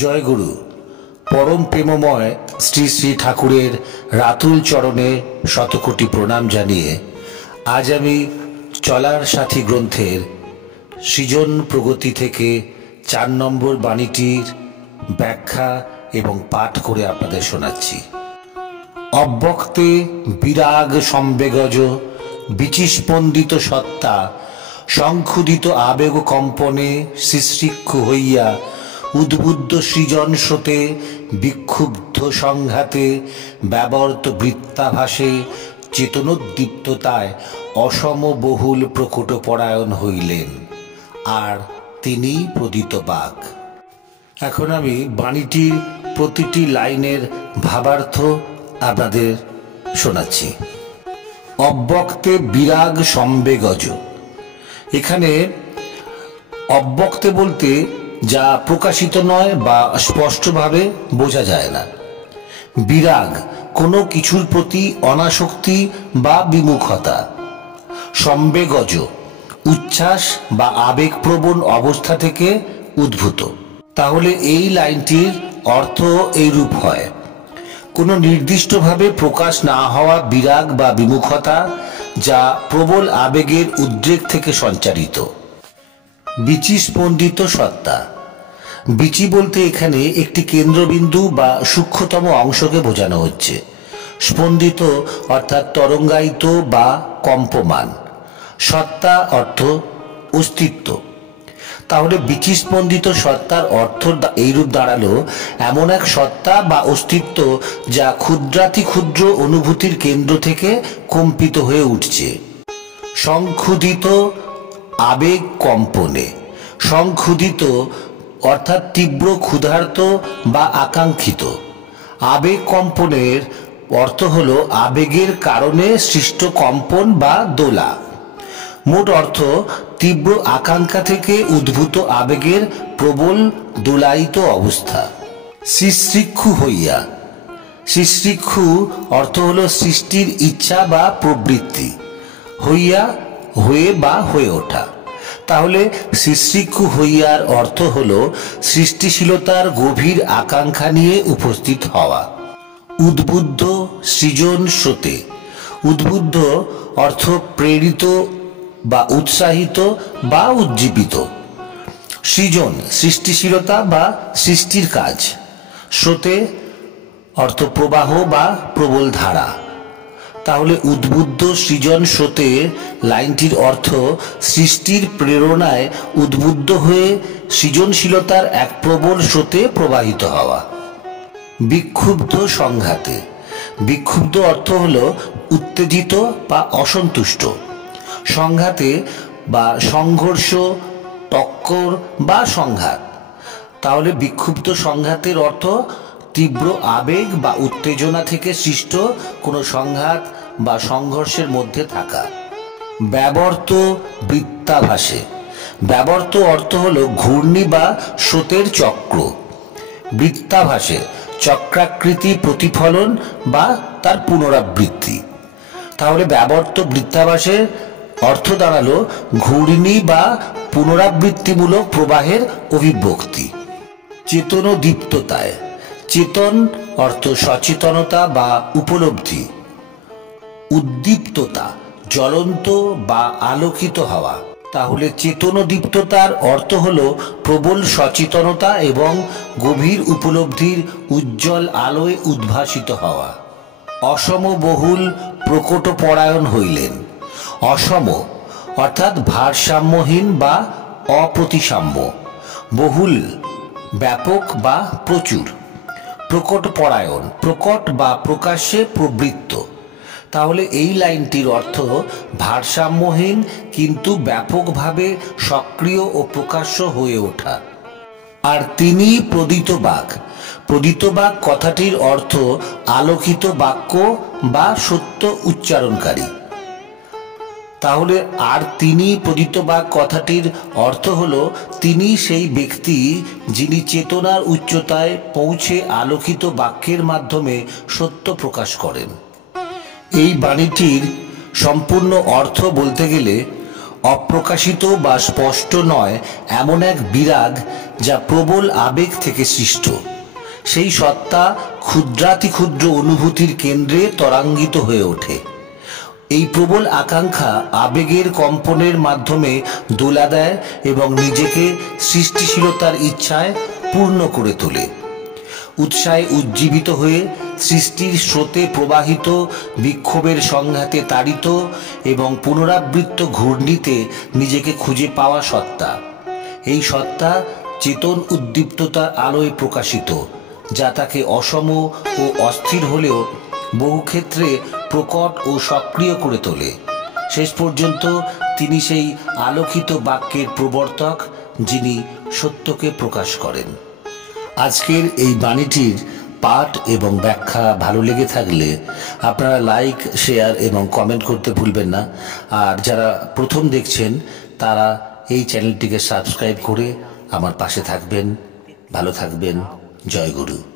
জয়গুরু পরম প্রেমময় শ্রী শ্রী ঠাকুরের রাতুল চরণে শতকোটি প্রণাম জানিয়ে আজ আমি চলার সাথী গ্রন্থের সৃজন প্রগতি থেকে ৪ নম্বর বাণীটির ব্যাখ্যা এবং পাঠ করে আপনাদের শোনাচ্ছি। অব্যক্তে বিরাগ সম্বেগজ বিচিস্পন্দিত সত্তা সংক্ষুধিত আবেগ কম্পনে সৃষ্টিক্ষু হইয়া উদ্বুদ্ধ সৃজন স্রোতে বিক্ষুব্ধ সংঘাতে ব্যবর্ত বৃত্তাভাসে চেতনোদ্দীপ্ততায় অসম বহুল প্রকট পরায়ণ হইলেন, আর তিনি প্রদিত বাক। এখন আমি বাণীটির প্রতিটি লাইনের ভাবার্থ আপনাদের শোনাচ্ছি। অব্যক্তে বিরাগ সম্বেগজ, এখানে অব্যক্তে বলতে যা প্রকাশিত নয় বা স্পষ্টভাবে বোঝা যায় না। বিরাগ কোনো কিছুর প্রতি অনাসক্তি বা বিমুখতা। সম্বেগজ উচ্ছ্বাস বা আবেগপ্রবণ অবস্থা থেকে উদ্ভূত। তাহলে এই লাইনটির অর্থ এইরূপ হয়: কোনো নির্দিষ্টভাবে প্রকাশ না হওয়া বিরাগ বা বিমুখতা যা প্রবল আবেগের উদ্রেক থেকে সঞ্চারিত। বিচিস্পন্দিত সত্তা, বিচি বলতে এখানে একটি কেন্দ্রবিন্দু বা সূক্ষ্মতম অংশকে বোঝানো হচ্ছে। স্পন্দিত অর্থাৎ তরঙ্গায়িত বা কম্পমান। সত্তা অর্থ অস্তিত্ব। তাহলে বিচিস্পন্দিত সত্তার অর্থ এইরূপ দাঁড়ালো এমন এক সত্তা বা অস্তিত্ব যা ক্ষুদ্রাতি ক্ষুদ্র অনুভূতির কেন্দ্র থেকে কম্পিত হয়ে উঠছে। সংক্ষুধিত আবেগ কম্পনে। সংক্ষুধিত অর্থাৎ তীব্র ক্ষুধার্ত বা আকাঙ্ক্ষিত। আবেগ কম্পনের অর্থ হল আবেগের কারণে সৃষ্ট কম্পন বা দোলা। মোট অর্থ তীব্র আকাঙ্ক্ষা থেকে উদ্ভূত আবেগের প্রবল দোলায়িত অবস্থা। সৃষ্টিক্ষু হইয়া, সৃষ্টিক্ষু অর্থ হল সৃষ্টির ইচ্ছা বা প্রবৃত্তি। হইয়া হয়ে বা হয়ে ওঠা। তাহলে সৃষ্টিক্ষু হইয়ার অর্থ হল সৃষ্টিশীলতার গভীর আকাঙ্ক্ষা নিয়ে উপস্থিত হওয়া। উদ্বুদ্ধ সৃজন স্রোতে। উদ্বুদ্ধ অর্থ প্রেরিত বা উৎসাহিত বা উজ্জীবিত। সৃজন সৃষ্টিশীলতা বা সৃষ্টির কাজ। স্রোতে অর্থ প্রবাহ বা প্রবল ধারা। তাহলে উদ্বুদ্ধ সৃজন স্রোতে লাইনটির অর্থ সৃষ্টির প্রেরণায় উদ্বুদ্ধ হয়ে সৃজনশীলতার এক প্রবল স্রোতে প্রবাহিত হওয়া। বিক্ষুব্ধ সংঘাতে। বিক্ষুব্ধ অর্থ হল উত্তেজিত বা অসন্তুষ্ট। সংঘাতে বা সংঘর্ষ, টক্কর বা সংঘাত। তাহলে বিক্ষুব্ধ সংঘাতের অর্থ তীব্র আবেগ বা উত্তেজনা থেকে সৃষ্ট কোনো সংঘাত বা সংঘর্ষের মধ্যে থাকা। ব্যবর্ত বৃত্তাভাসে। ব্যবর্ত অর্থ হল ঘূর্ণি বা স্রোতের চক্র। বৃত্তাভাসে চক্রাকৃতি প্রতিফলন বা তার পুনরাবৃত্তি। তাহলে ব্যবর্ত বৃত্তাভাসের অর্থ দাঁড়ালো ঘূর্ণি বা পুনরাবৃত্তিমূলক প্রবাহের অভিব্যক্তি। চেতনোদ্দীপ্ততায়। চেতন অর্থ সচেতনতা বা উপলব্ধি। উদ্দীপ্ততা জ্বলন্ত বা আলোকিত হওয়া। তাহলে চেতনোদ্দীপ্ততার অর্থ হল প্রবল সচেতনতা এবং গভীর উপলব্ধির উজ্জ্বল আলোয় উদ্ভাসিত হওয়া। অসম বহুল প্রকট পরায়ণ হইলেন। অসম অর্থাৎ ভারসাম্যহীন বা অপ্রতিসাম্য। বহুল ব্যাপক বা প্রচুর। প্রকট পরায়ণ প্রকট বা প্রকাশ্যে প্রবৃত্ত। তাহলে এই লাইনটির অর্থ ভারসাম্যহীন কিন্তু ব্যাপকভাবে সক্রিয় ও প্রকাশ্য হয়ে ওঠা। আর তিনি প্রদিত বাক। প্রদিত বাক কথাটির অর্থ আলোকিত বাক্য বা সত্য উচ্চারণকারী। তাহলে আর তিনি প্রদিত বাক কথাটির অর্থ হল তিনি সেই ব্যক্তি যিনি চেতনার উচ্চতায় পৌঁছে আলোকিত বাক্যের মাধ্যমে সত্য প্রকাশ করেন। এই বাণীটির সম্পূর্ণ অর্থ বলতে গেলে অপ্রকাশিত বা স্পষ্ট নয় এমন এক বিরাগ যা প্রবল আবেগ থেকে সৃষ্ট। সেই সত্তা ক্ষুদ্রাতিক্ষুদ্র অনুভূতির কেন্দ্রে ত্বরান্বিত হয়ে ওঠে। এই প্রবল আকাঙ্ক্ষা আবেগের কম্পনের মাধ্যমে দোলা দেয় এবং নিজেকে সৃষ্টিশীলতার ইচ্ছায় পূর্ণ করে তোলে। উৎসাহে উজ্জীবিত হয়ে সৃষ্টির স্রোতে প্রবাহিত, বিক্ষোভের সংঘাতে তাড়িত এবং পুনরাবৃত্ত ঘূর্ণিতে নিজেকে খুঁজে পাওয়া সত্তা। এই সত্তা চেতন উদ্দীপ্ততার আলোয় প্রকাশিত, যা তাকে অসম ও অস্থির হলেও বহু ক্ষেত্রে প্রকট ও সক্রিয় করে তোলে। শেষ পর্যন্ত তিনি সেই আলোকিত বাক্যের প্রবর্তক, যিনি সত্যকে প্রকাশ করেন। আজকের এই বাণীটির পাঠ এবং ব্যাখ্যা ভালো লেগে থাকলে আপনারা লাইক, শেয়ার এবং কমেন্ট করতে ভুলবেন না। আর যারা প্রথম দেখছেন তারা এই চ্যানেলটিকে সাবস্ক্রাইব করে আমার পাশে থাকবেন। ভালো থাকবেন। জয় গুরু।